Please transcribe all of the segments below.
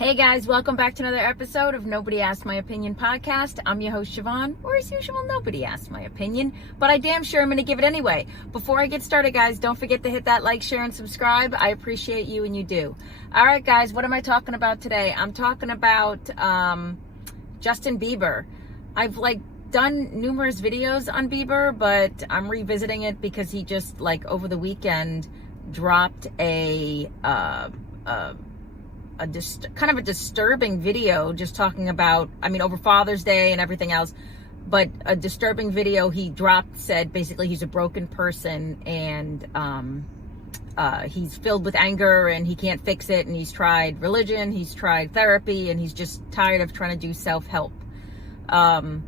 Hey guys, welcome back to another episode of Nobody Asked My Opinion podcast. I'm your host Siobhan, or as usual, nobody asked my opinion, but I damn sure I'm going to give it anyway. Before I get started, guys, don't forget to hit that like, share, and subscribe. I appreciate you and you do. All right, guys, what am I talking about today? I'm talking about Justin Bieber. I've done numerous videos on Bieber, but I'm revisiting it because he just over the weekend dropped a kind of a disturbing video, just talking about, over Father's Day and everything else, but a disturbing video he dropped said basically he's a broken person and he's filled with anger and he can't fix it, and he's tried religion, he's tried therapy, and he's just tired of trying to do self-help. I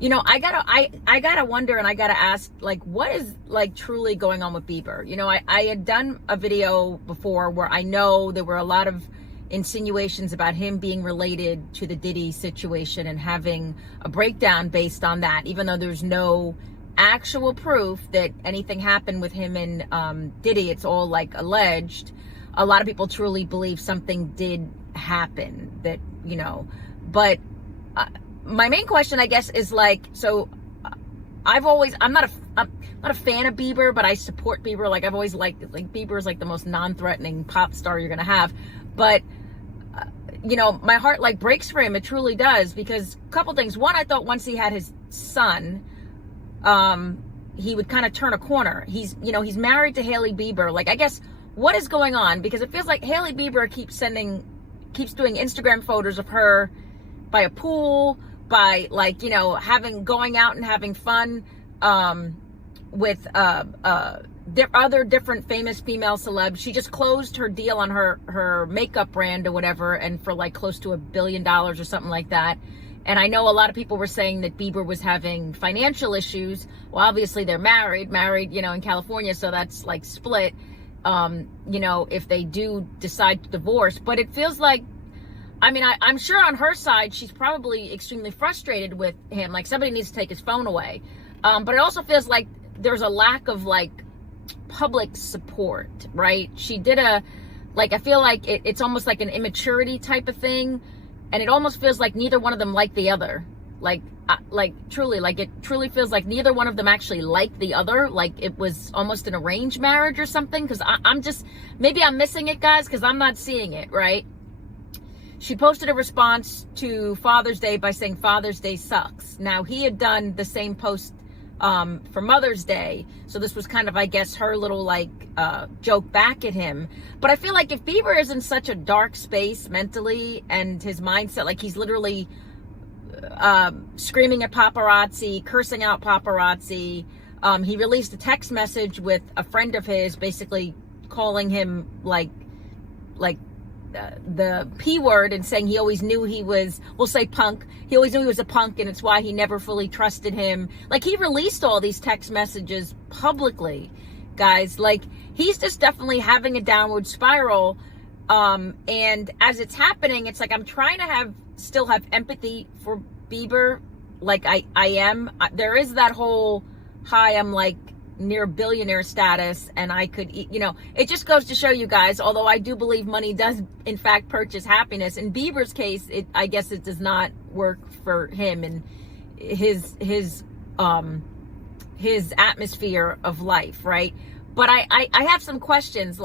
gotta wonder, and I gotta ask, what is truly going on with Bieber? I had done a video before where I know there were a lot of insinuations about him being related to the Diddy situation and having a breakdown based on that, even though there's no actual proof that anything happened with him and Diddy. It's all alleged. A lot of people truly believe something did happen, that, but my main question, I guess, is I'm not a fan of Bieber, but I support Bieber. I've always liked Bieber is the most non-threatening pop star you're gonna have. But my heart breaks for him. It truly does, because a couple things. One, I thought once he had his son, he would kind of turn a corner. He's married to Hailey Bieber. I guess what is going on? Because it feels like Hailey Bieber keeps doing Instagram photos of her by a pool, by going out and having fun with other different famous female celebs. She just closed her deal on her makeup brand or whatever, and for close to $1 billion or something like that. And I know a lot of people were saying that Bieber was having financial issues. Well, obviously they're married, in California, so that's split, if they do decide to divorce. But it feels I'm sure on her side, she's probably extremely frustrated with him. Somebody needs to take his phone away. But it also feels like there's a lack of public support, right? She did I feel like it's almost like an immaturity type of thing. And it almost feels like neither one of them liked the other. It truly feels like neither one of them actually liked the other. It was almost an arranged marriage or something. Cause maybe I'm missing it, guys, cause I'm not seeing it, right? She posted a response to Father's Day by saying Father's Day sucks. Now, he had done the same post for Mother's Day. So this was kind of, I guess, her little joke back at him. But I feel like if Bieber is in such a dark space mentally, and his mindset, he's literally screaming at paparazzi, cursing out paparazzi. He released a text message with a friend of his, basically calling him the P word, and saying he always knew we'll say punk. He always knew he was a punk, and it's why he never fully trusted him. He released all these text messages publicly, guys. He's just definitely having a downward spiral. And as it's happening, it's I'm trying to still have empathy for Bieber. I am. There is that whole, hi, I'm near billionaire status, and I could, it just goes to show you guys, although I do believe money does in fact purchase happiness. In Bieber's case, I guess it does not work for him and his atmosphere of life, right? But I have some questions,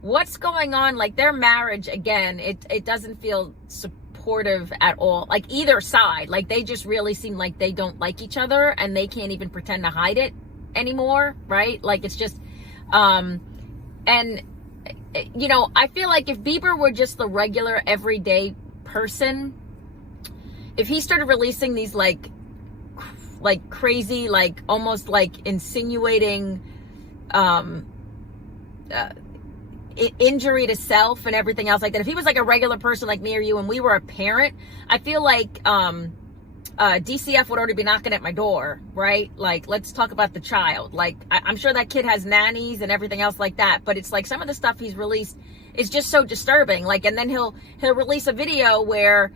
what's going on? Their marriage, again, it doesn't feel supportive at all, either side. They just really seem like they don't like each other, and they can't even pretend to hide it anymore, right? It's just and I feel like if Bieber were just the regular everyday person, if he started releasing these crazy, almost insinuating injury to self and everything else like that, if he was a regular person like me or you and we were a parent, I feel like DCF would already be knocking at my door, right? Let's talk about the child. I'm sure that kid has nannies and everything else like that, but it's some of the stuff he's released is just so disturbing. And then he'll release a video where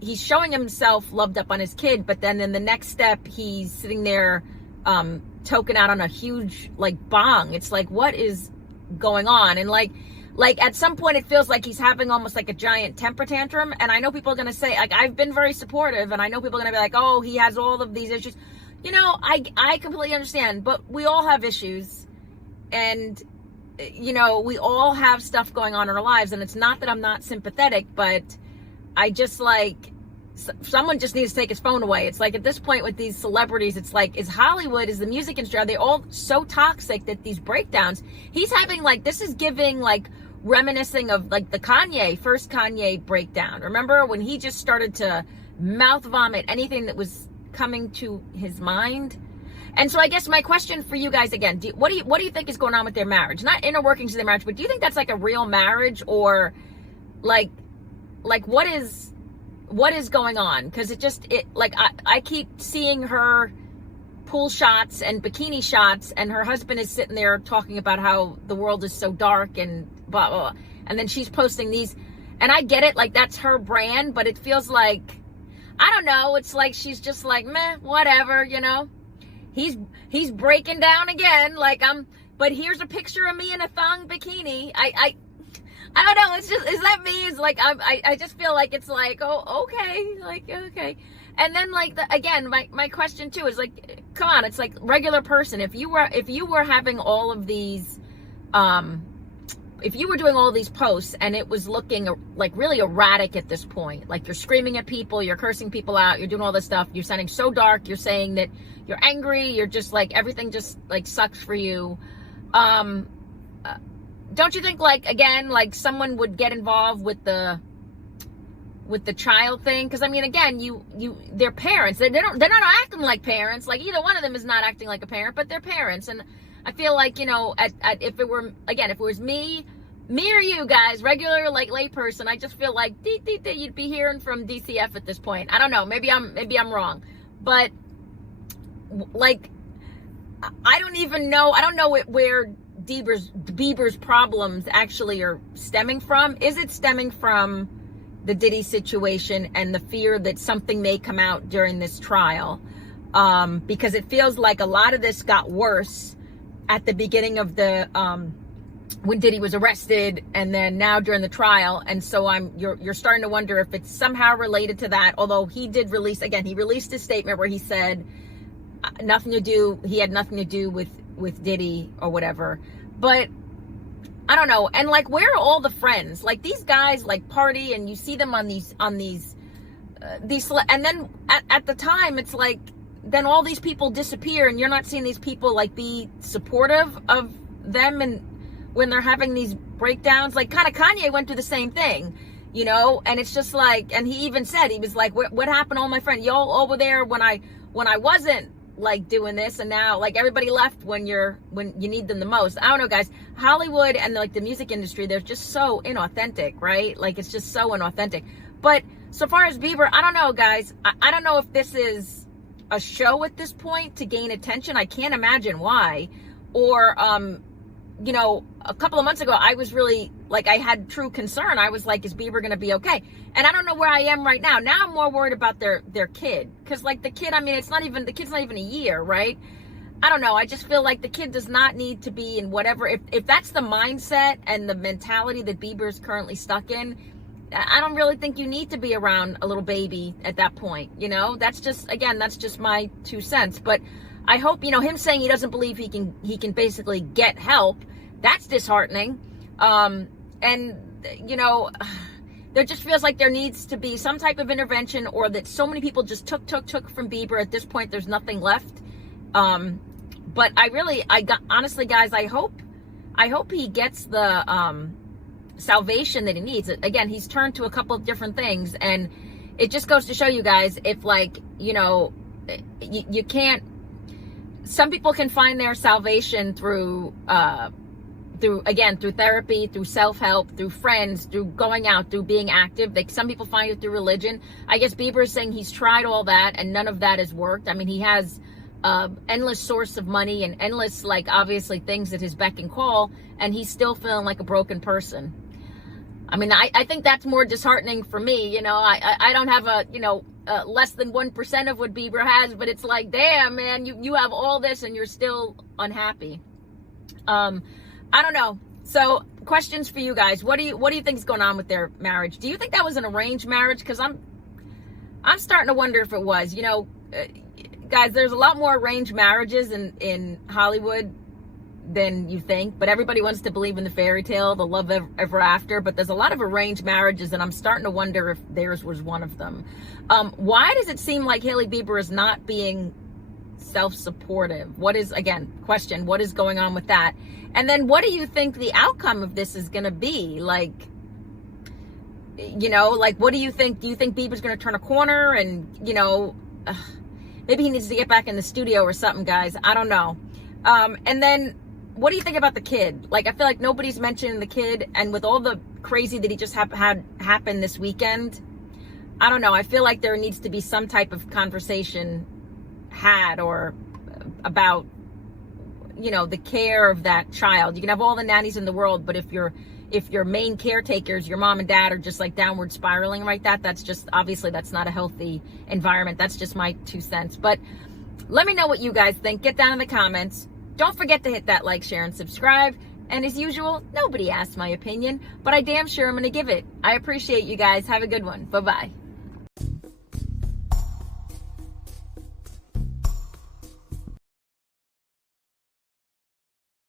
he's showing himself loved up on his kid, but then in the next step, he's sitting there token out on a huge bong. It's what is going on? And like at some point it feels like he's having almost like a giant temper tantrum. And I know people are going to say, like, I've been very supportive, and I know people are going to be like, oh, he has all of these issues. You know, I completely understand, but we all have issues, and, you know, we all have stuff going on in our lives. And it's not that I'm not sympathetic, but I just, like, someone just needs to take his phone away. It's like at this point with these celebrities, it's like, is Hollywood, is the music industry, are they all so toxic that these breakdowns, he's having, like, this is giving, like, reminiscing of like the first Kanye breakdown. Remember when he just started to mouth vomit anything that was coming to his mind? And so I guess my question for you guys again, what do you think is going on with their marriage? Not inner workings of their marriage, but do you think that's like a real marriage, or like what is going on? Because I keep seeing her pull shots and bikini shots, and her husband is sitting there talking about how the world is so dark and blah, blah, blah. And then she's posting these, and I get it, like that's her brand, but it feels like, I don't know, it's like she's just like, meh, whatever, you know. He's breaking down again, like but here's a picture of me in a thong bikini. I don't know, it's just, is that me? It's like, I just feel like it's like, oh, okay, like, okay. And then like, again, my question too is like, come on, it's like regular person. If you were having all of these, if you were doing all these posts and it was looking like really erratic at this point, like you're screaming at people, you're cursing people out, you're doing all this stuff, you're sounding so dark, you're saying that you're angry, you're just like, everything just like sucks for you. Don't you think, like, again, like someone would get involved with the child thing? Because I mean, again, they're parents. They're not acting like parents. Like either one of them is not acting like a parent, but they're parents. And I feel like, you know, if it was me or you guys, regular like layperson, I just feel like you'd be hearing from DCF at this point. I don't know. Maybe I'm wrong, but like I don't know where Bieber's problems actually are stemming from. Is it stemming from the Diddy situation and the fear that something may come out during this trial? Because it feels like a lot of this got worse at the beginning of the when Diddy was arrested, and then now during the trial. And so you're starting to wonder if it's somehow related to that. Although he released a statement where he said he had nothing to do with Diddy or whatever. But I don't know. And like, where are all the friends? Like these guys like party, and you see them on these, and then at the time it's like, then all these people disappear, and you're not seeing these people like be supportive of them, and when they're having these breakdowns, like kind of Kanye went through the same thing, you know. And it's just like, and he even said, he was like, what happened to all my friends? Y'all over there when I wasn't like doing this, and now like everybody left when you need them the most. I don't know, guys. Hollywood and like the music industry, they're just so inauthentic, right? Like it's just so inauthentic. But so far as Bieber, I don't know, guys. I don't know if this is a show at this point to gain attention. I can't imagine why. Or you know, a couple of months ago, I was really like, I had true concern. I was like, is Bieber going to be okay? And I don't know where I am right now. Now I'm more worried about their kid. Because like the kid, I mean, the kid's not even a year, right? I don't know. I just feel like the kid does not need to be in whatever. If that's the mindset and the mentality that Bieber's currently stuck in, I don't really think you need to be around a little baby at that point. You know, that's just my 2 cents. But I hope, you know, him saying he doesn't believe he can basically get help, that's disheartening. And, you know, there just feels like there needs to be some type of intervention, or that so many people just took from Bieber. At this point, there's nothing left. But honestly, guys, I hope he gets the salvation that he needs. Again, he's turned to a couple of different things, and it just goes to show you guys, if like, you know, you can't, some people can find their salvation through therapy, through self-help, through friends, through going out, through being active. Some people find it through religion. I guess Bieber is saying he's tried all that and none of that has worked. I mean, he has endless source of money and endless, like, obviously things at his beck and call, and he's still feeling like a broken person. I mean, I think that's more disheartening for me. You know, I don't have less than 1% of what Bieber has, but it's like, damn, man, you have all this and you're still unhappy. I don't know. So, questions for you guys. What do you think is going on with their marriage? Do you think that was an arranged marriage? Because I'm starting to wonder if it was. You know, guys, there's a lot more arranged marriages in Hollywood than you think, but everybody wants to believe in the fairy tale, the love ever after, but there's a lot of arranged marriages, and I'm starting to wonder if theirs was one of them. Why does it seem like Hailey Bieber is not being self-supportive? What is, again, question, what is going on with that? And then what do you think the outcome of this is going to be? Like, you know, like, what do you think? Do you think Bieber's going to turn a corner and, you know, maybe he needs to get back in the studio or something, guys? I don't know. And then what do you think about the kid? Like, I feel like nobody's mentioning the kid, and with all the crazy that he just had happen this weekend, I don't know. I feel like there needs to be some type of conversation had or about, you know, the care of that child. You can have all the nannies in the world, but if your main caretakers, your mom and dad, are just like downward spiraling like that, that's just, obviously that's not a healthy environment. That's just my 2 cents. But let me know what you guys think. Get down in the comments. Don't forget to hit that like, share, and subscribe. And as usual, nobody asked my opinion, but I damn sure I'm going to give it. I appreciate you guys. Have a good one. Bye-bye.